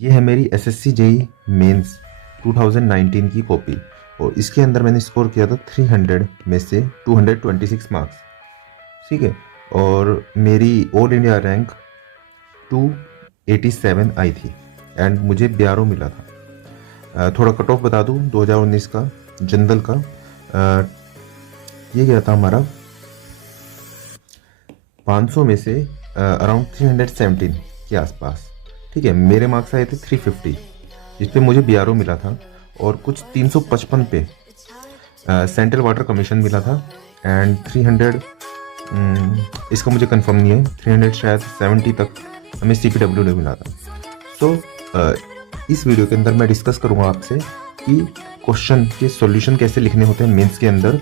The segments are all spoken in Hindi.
ये है मेरी एसएससी जेई मेंस 2019 की कॉपी और इसके अंदर मैंने स्कोर किया था 300 में से 226 मार्क्स। ठीक है, और मेरी ऑल इंडिया रैंक 287 आई थी एंड मुझे BRO मिला था। थोड़ा कट ऑफ बता दूं 2019 का जनरल का, ये गया था हमारा 500 में से अराउंड 317 के आसपास। ठीक है, मेरे मार्क्स आए थे 350 जिस पे मुझे BRO मिला था और कुछ 355 पे सेंट्रल वाटर कमीशन मिला था एंड 300 इसका मुझे कंफर्म नहीं है, 300 शायद 70 तक हमें CPWD मिला था। तो इस वीडियो के अंदर मैं डिस्कस करूँगा आपसे कि क्वेश्चन के सॉल्यूशन कैसे लिखने होते हैं मेंस के अंदर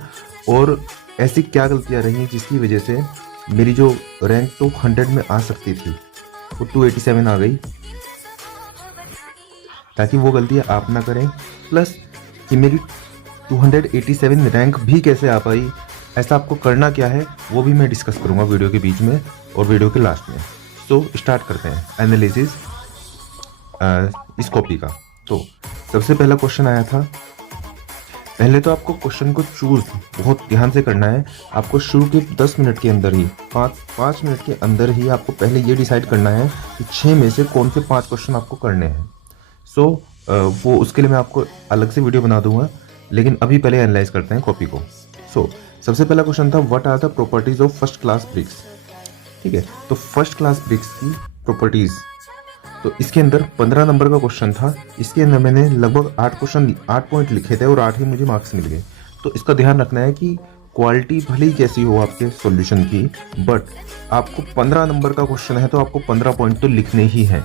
और ऐसी क्या गलतियाँ रही हैं जिसकी वजह से मेरी जो रैंक तो 100 में आ सकती थी वो 287 आ गई, ताकि वो गलतियाँ आप ना करें, प्लस कि मेरी 287 रैंक भी कैसे आ पाई, ऐसा आपको करना क्या है वो भी मैं डिस्कस करूँगा वीडियो के बीच में और वीडियो के लास्ट में। तो स्टार्ट करते हैं एनालिसिस इस कॉपी का। तो सबसे पहला क्वेश्चन आया था, पहले तो आपको क्वेश्चन को चूज बहुत ध्यान से करना है। आपको शुरू के 10 मिनट के अंदर ही 5 मिनट के अंदर ही आपको पहले ये डिसाइड करना है कि 6 में से कौन से 5 क्वेश्चन आपको करने हैं। सो वो उसके लिए मैं आपको अलग से वीडियो बना दूंगा, लेकिन अभी पहले एनालाइज करते हैं कॉपी को। सबसे पहला क्वेश्चन था what are the properties of first class bricks. ठीक है, तो फर्स्ट क्लास ब्रिक्स की प्रॉपर्टीज, तो इसके अंदर 15 नंबर का क्वेश्चन था। इसके अंदर मैंने लगभग 8 पॉइंट लिखे थे और 8 ही मुझे मार्क्स मिल गए। तो इसका ध्यान रखना है कि क्वालिटी भले ही कैसी हो आपके सॉल्यूशन की, बट आपको 15 नंबर का क्वेश्चन है तो आपको 15 पॉइंट तो लिखने ही हैं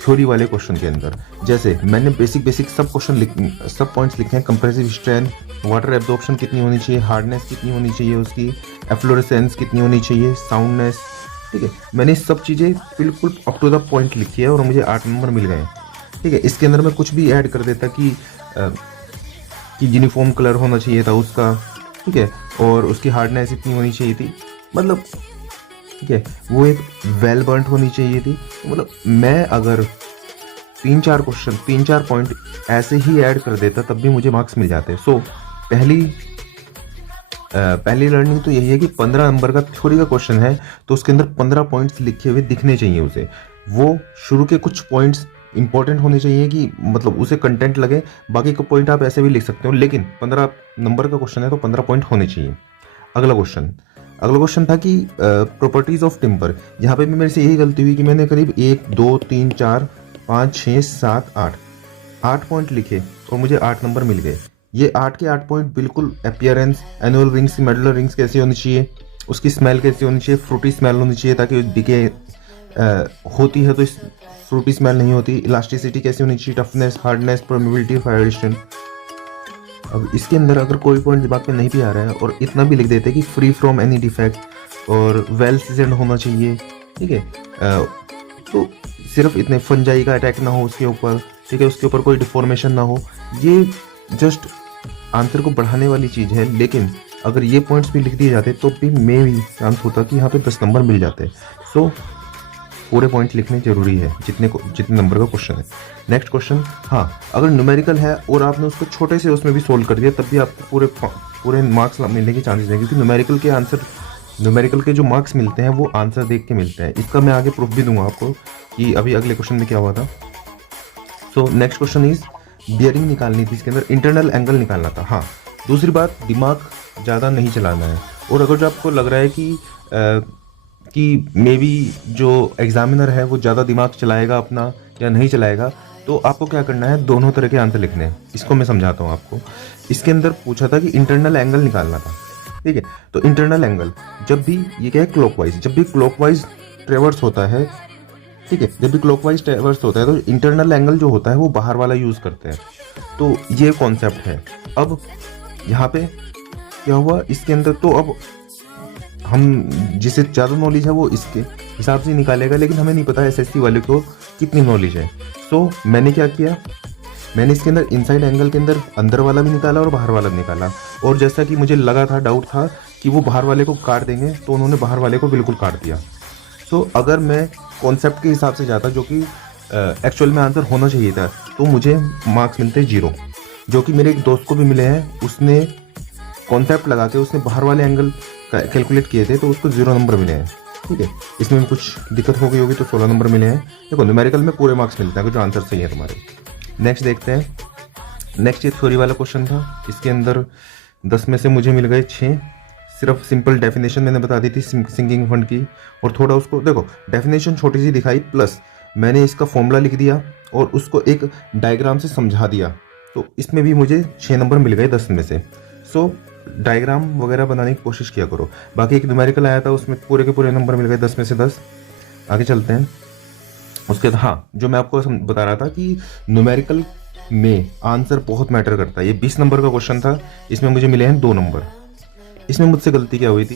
थ्योरी वाले क्वेश्चन के अंदर। जैसे मैंने बेसिक सब पॉइंट्स लिखे हैं। कंप्रेसिव स्ट्रेंथ, वाटर एब्जॉर्प्शन कितनी होनी चाहिए, हार्डनेस कितनी होनी चाहिए उसकी, एफ्लोरेसेंस कितनी होनी चाहिए, साउंडनेस। ठीक है, मैंने सब चीज़ें बिल्कुल अप टू द पॉइंट लिखी है और मुझे 8 नंबर मिल गए। ठीक है, इसके अंदर मैं कुछ भी ऐड कर देता कि यूनिफॉर्म कलर होना चाहिए था उसका, ठीक है, और उसकी हार्डनेस इतनी होनी चाहिए थी, मतलब ठीक है, वो एक वेल बर्न्ड होनी चाहिए थी। मतलब मैं अगर 3-4 पॉइंट ऐसे ही ऐड कर देता तब भी मुझे मार्क्स मिल जाते। पहली लर्निंग तो यही है कि 15 नंबर का थ्योरी का क्वेश्चन है तो उसके अंदर 15 पॉइंट्स लिखे हुए दिखने चाहिए उसे। वो शुरू के कुछ पॉइंट्स इंपॉर्टेंट होने चाहिए कि मतलब उसे कंटेंट लगे, बाकी का पॉइंट आप ऐसे भी लिख सकते हो, लेकिन 15 नंबर का क्वेश्चन है तो 15 पॉइंट होने चाहिए। अगला क्वेश्चन था कि प्रॉपर्टीज ऑफ टिम्बर। यहाँ पे भी मेरे से यही गलती हुई कि मैंने करीब 1 2 3 4 5 6 7 8 पॉइंट लिखे और मुझे 8 नंबर मिल गए। ये 8 के 8 पॉइंट बिल्कुल अपीयरेंस, एनुअल रिंग्स की मेडुलर रिंग्स कैसी होनी चाहिए, उसकी स्मेल कैसी होनी चाहिए, फ्रूटी स्मेल होनी चाहिए ताकि दिखे, होती है तो इस फ्रूटी स्मेल नहीं होती, इलास्टिसिटी कैसी होनी चाहिए, toughness, hardness, permeability, fire resistance. अब इसके अंदर अगर कोई पॉइंट दिमाग में नहीं भी आ रहा है और इतना भी लिख देते कि फ्री फ्रॉम एनी डिफेक्ट और वेल सीजनड होना चाहिए। ठीक है, तो सिर्फ इतने फंजाई का अटैक ना हो उसके ऊपर, ठीक है, उसके ऊपर कोई डिफॉर्मेशन ना हो, ये जस्ट आंसर को बढ़ाने वाली चीज़ है। लेकिन अगर ये पॉइंट्स भी लिख दिए जाते तो भी मे भी चांस होता कि यहाँ पे 10 नंबर मिल जाते। सो पूरे पॉइंट लिखने जरूरी है जितने नंबर का क्वेश्चन है। नेक्स्ट क्वेश्चन, हाँ, अगर न्यूमेरिकल है और आपने उसको छोटे से उसमें भी सोल्व कर दिया तब भी आपको पूरे मार्क्स मिलने के चांसेस हैं, क्योंकि न्यूमेरिकल के जो मार्क्स मिलते हैं वो आंसर देख के मिलते हैं। इसका मैं आगे प्रूफ भी दूंगा आपको कि अभी अगले क्वेश्चन में क्या हुआ था। So next question is bearing निकालनी थी, इसके अंदर इंटरनल एंगल निकालना था। हाँ, दूसरी बात, दिमाग ज़्यादा नहीं चलाना है। और अगर जो आपको लग रहा है कि मे बी जो एग्जामिनर है वो ज़्यादा दिमाग चलाएगा अपना या नहीं चलाएगा, तो आपको क्या करना है, दोनों तरह के आंसर लिखने हैं। इसको मैं समझाता हूँ आपको। इसके अंदर पूछा था कि इंटरनल एंगल निकालना था। ठीक है, तो इंटरनल एंगल जब भी, ये क्या है, क्लॉकवाइज, जब भी क्लॉकवाइज ट्रेवर्स होता है, ठीक है, जब भी क्लॉकवाइज ट्रेवर्स होता है तो इंटरनल एंगल जो होता है वो बाहर वाला यूज़ करते हैं। तो ये कॉन्सेप्ट है। अब यहाँ पे क्या हुआ इसके अंदर, तो अब हम जिसे ज़्यादा नॉलेज है वो इसके हिसाब से निकालेगा, लेकिन हमें नहीं पता एसएससी वाले को कितनी नॉलेज है। सो मैंने क्या किया, मैंने इसके अंदर इनसाइड एंगल के अंदर अंदर वाला भी निकाला और बाहर वाला भी निकाला। और जैसा कि मुझे लगा था, डाउट था कि वो बाहर वाले को काट देंगे, तो उन्होंने बाहर वाले को बिल्कुल काट दिया। सो अगर मैं कॉन्सेप्ट के हिसाब से जाता, जो कि एक्चुअल में आंसर होना चाहिए था, तो मुझे मार्क्स मिलते 0, जो कि मेरे एक दोस्त को भी मिले हैं। उसने कॉन्सेप्ट लगा के उसने बाहर वाले एंगल कैलकुलेट किए थे, तो उसको 0 नंबर मिले हैं। ठीक है, इसमें कुछ दिक्कत हो गई होगी तो 16 नंबर मिले हैं। देखो न्यूमेरिकल में पूरे मार्क्स मिलते हैं अगर जो आंसर सही है तुम्हारे। नेक्स्ट देखते हैं। नेक्स्ट ये थ्योरी वाला क्वेश्चन था। इसके अंदर 10 में से मुझे मिल गए 6। सिर्फ सिंपल डेफिनेशन मैंने बता दी थी सिंकिंग फंड की, और थोड़ा उसको देखो डेफिनेशन छोटी सी दिखाई, प्लस मैंने इसका फॉर्मूला लिख दिया और उसको एक डायग्राम से समझा दिया, तो इसमें भी मुझे 6 नंबर मिल गए 10 में से। सो डायग्राम वगैरह बनाने की कोशिश किया करो। बाकी एक न्यूमेरिकल आया था, उसमें पूरे के पूरे नंबर मिल गए 10 में से 10। आगे चलते हैं। उसके बाद हाँ, जो मैं आपको बता रहा था कि न्यूमेरिकल में आंसर बहुत मैटर करता है। ये 20 नंबर का क्वेश्चन था, इसमें मुझे मिले हैं 2 नंबर। इसमें मुझसे गलती क्या हुई थी?